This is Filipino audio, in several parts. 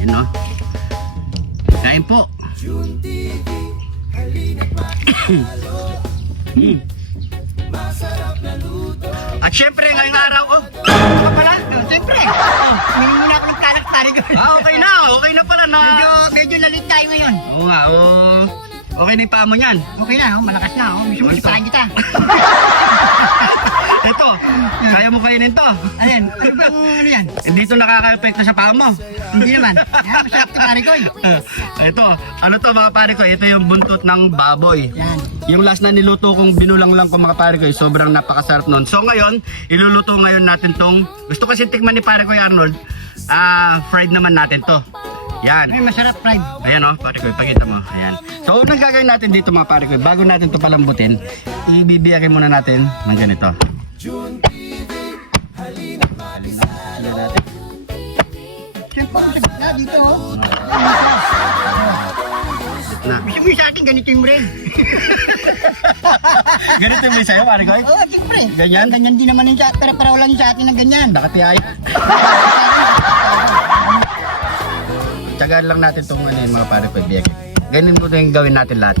Yun no. Kain po. At syempre ngayong araw, Ano pala? Siyempre. May muna akong talag-talig. okay na pala na. Medyo lalit tayo ngayon. Oo nga, okay na yung paa mo niyan. Okay na, malakas na. Gusto mo sipahan kita. Ito, kaya mo kainin to. Ayan, ano yan? Hindi to nakaka-epekto sa paa mo. Hindi naman. Yan, masarap ito pare ko. Ito, ano to mga pare ko, ito yung buntot ng baboy. Yan. Yung last na niluto kong binulang lang ko mga pare ko, sobrang napakasarap nun. So ngayon, iluluto ngayon natin tong, gusto kasi tikman ni pare ko Arnold, fried naman natin to. Yan. Ay, masarap prime. Ayan o, pare ko, ipakita mo. Ayan. So unang gagawin natin dito mga pare ko, bago natin to palambutin, ibibiyakin muna natin ng ganito. Halina natin. Siyempre, sa gitna dito. Na. Gusto mo sa atin, ganito yung rin. Ganito yung may sa'yo pare ko? Oo, siyempre. Ganyan? Ganyan din naman yung sa atin. Pero paraw lang yung sa atin ng ganyan. Nakatiyay. Tsagaan lang natin itong mga pare ko, ibiyakin. Ganun mo yung gawin natin lahat.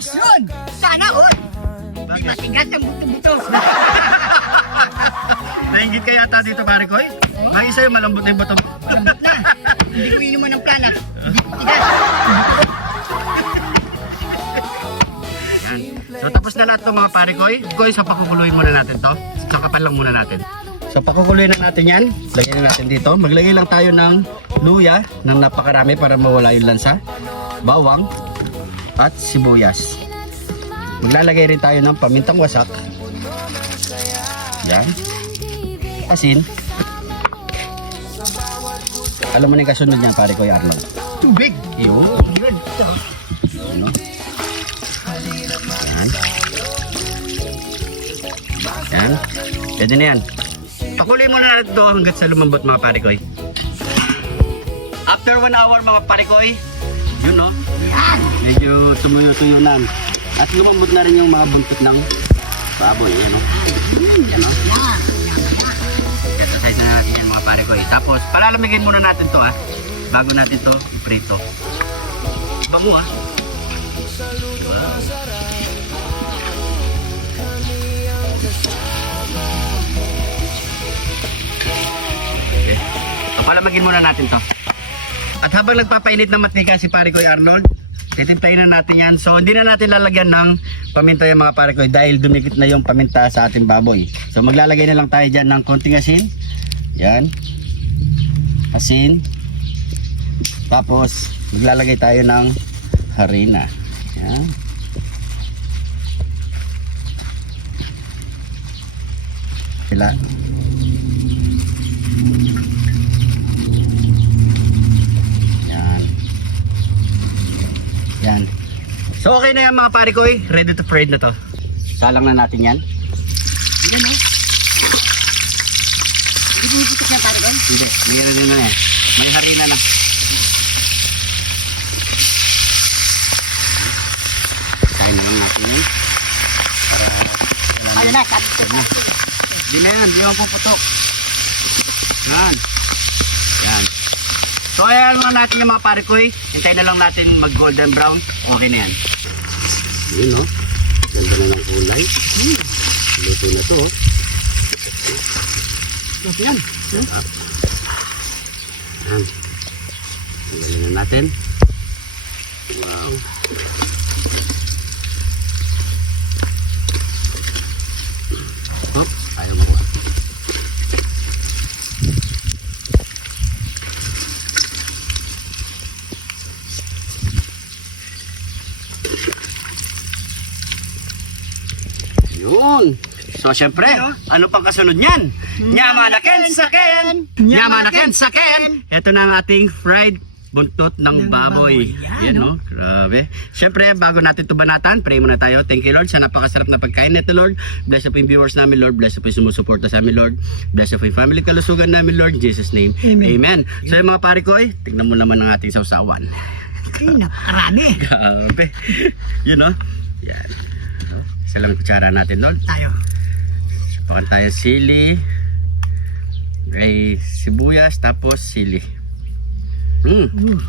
Yun! Sana all! Di matigas ang buto-buto. Nainggit ka yata dito pare ko? Ay sa'yo malambot na yung bato. Malambot na. Hindi ko inuman ng planak. Hindi matigas. Yan. So tapos na lahat itong mga pare ko. So pakukuluin muna natin to. Sakapan lang muna natin. So pakukuluin na natin yan. Lagyan na natin dito. Maglagay lang tayo ng luya ng napakarami para mawala yung lansa. Bawang at sibuyas. Maglalagay rin tayo ng pamintang wasak. Yan. Asin. Alam mo na yung kasunod niyan pare ko yung Arnold. Tubig. Iyo. Yun. Ito. Ano? Yan. Yan. Pwede na yan. Pakuloy muna natin ito hanggat sa lumambot mga parikoy. After 1 hour mga parikoy, yun no? Medyo tumuyo-tuyunan. At lumambot na rin yung mga buntot ng baboy. Yan no? Yan no? Exercise na natin yan mga parikoy. Tapos palalamigin muna natin to bago natin to iprito. Bango Okay. So, palamagin muna natin to. At habang nagpapainit ng matika si pare ko Arnold, titimplayin na natin yan. So hindi na natin lalagyan ng paminta yung mga pare ko dahil dumikit na yung paminta sa ating baboy. So maglalagay na lang tayo dyan ng konting asin. Yan. Asin. Tapos maglalagay tayo ng harina. Yan. Sila. Yan. So okay na yan mga pare ko ready to fried na to. Salang na natin yan. Yan o. Hindi mo iputok na pare ko? Hindi, mayroon din na yan. May harina na. Kain na lang natin yan. Para Ano na, sabi ko na. Di na yan, di mo puputok. Yan. Yan. So ayan lang natin yung mga pare ko hintayin na lang natin mag golden brown. Okay na yan. Yun no. Ganda na ng kulay. Luto na to. Okay yan. Yan. Tingnan na natin. Wow. Oh, ayaw mo. Yun. So syempre, ano pang kasunod niyan? Nyamanaken saken! Nyamanaken saken! Ito na ang ating fried buntot ng baboy. Yan no? Grabe. Syempre, bago natin ito banatan, pray muna tayo. Thank you Lord sa napakasarap na pagkain nito Lord. Bless po yung viewers namin Lord. Bless po yung sumusuporta sa amin Lord. Bless po yung family kalusugan namin Lord. In Jesus name. Amen. So yung mga pare ko, tignan mo naman ang ating sausawan. Ay, napakarami. Grabe. Yun no? Yan. Isa lang kutsara natin Lord. Tayo. Pakan tayo sili, May sibuyas tapos sili. Yun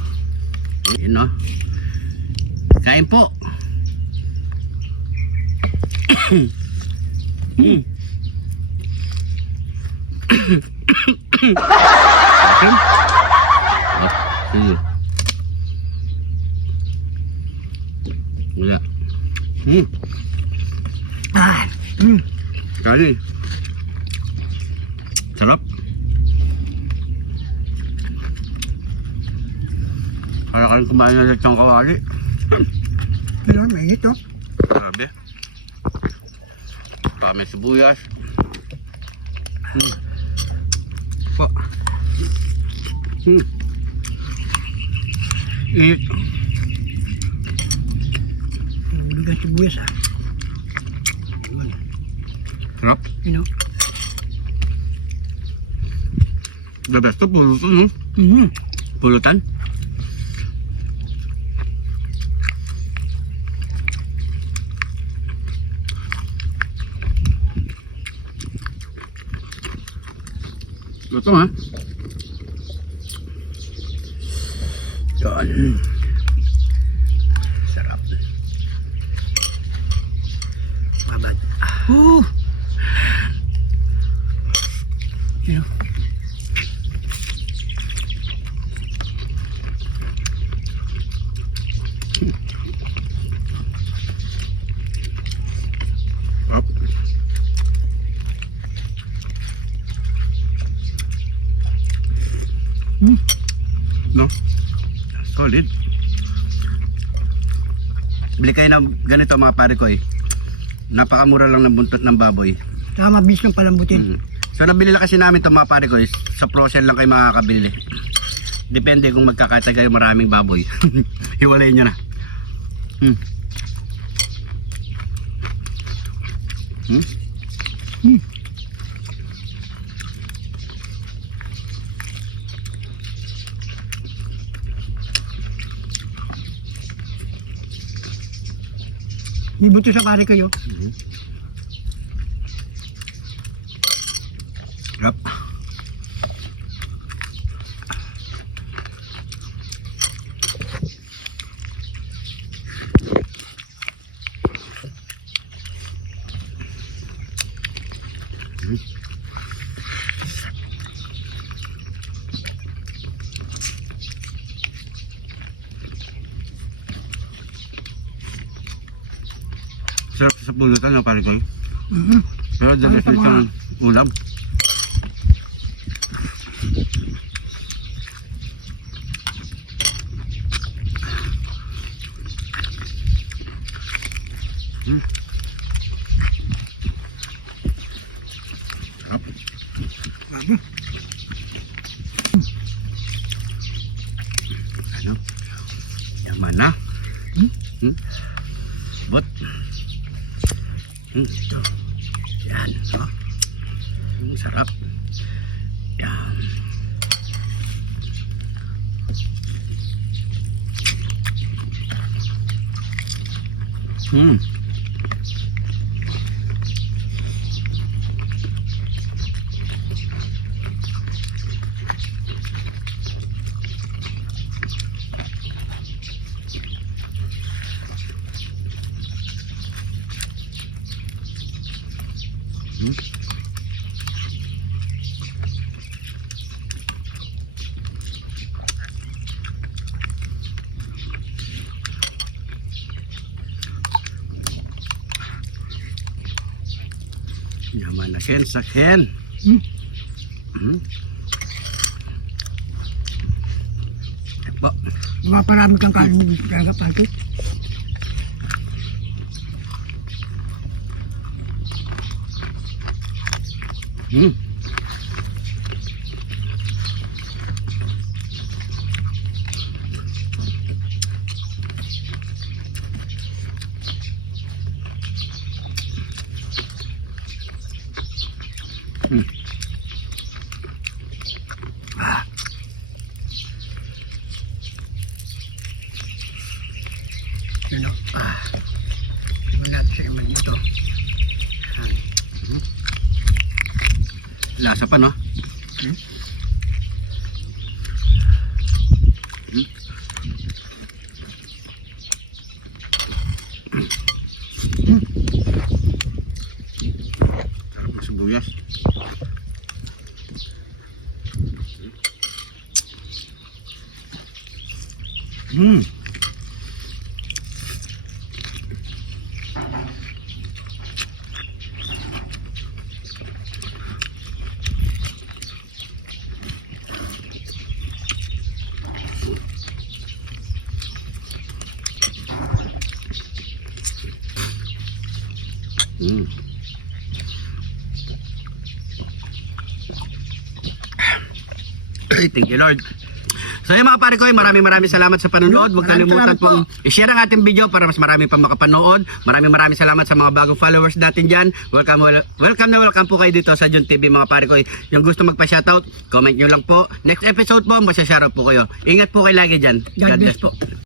no. Kain po. Wala. Kali. Sarap. Para kang kumain ng lechong kawali. Pero may ito. Grabe. Pa may sibuyas. Pa. Eat. Lugan sibuyas ha. Sarap. You know. The best to pulutan, no? Pulutan. Luto ha. Yan. Sarap. Mamad. You know. Sarap. No? Solid. Bili kayo ng ganito mga pare ko eh. Napakamura lang ng buntot ng baboy. Saka mabilis ng palambutin. So nabili lang kasi namin itong mga pare ko eh. Sa Procel lang kayo makakabili. Depende kung magkakatay kayo maraming baboy. Hiwalay nyo na. May buto sa kare kayo. Sarap. Sarap sa pulutan ng pare ko. Pero dalas isang ulam. Sarap. Ano? Yaman na. Bot. Ito. Yan. No? Sarap. Yan. Yaman na Ken sa Ken. Epo. Mga parami kang kain mo talaga pati. Ano? Iba natin sa iman ito. Lasa pa no? Sarap ng sibuyas. Thank you, Lord. So yung mga pare ko, maraming salamat sa panonood. Huwag kalimutan pong i-share ang ating video para mas marami pa makapanood. Maraming salamat sa mga bagong followers natin dyan. Welcome po kayo dito sa Jun TV mga pare ko. Yung gusto magpa-shoutout, comment nyo lang po. Next episode po, masya-shoutout po kayo. Ingat po kayo lagi dyan. God bless po.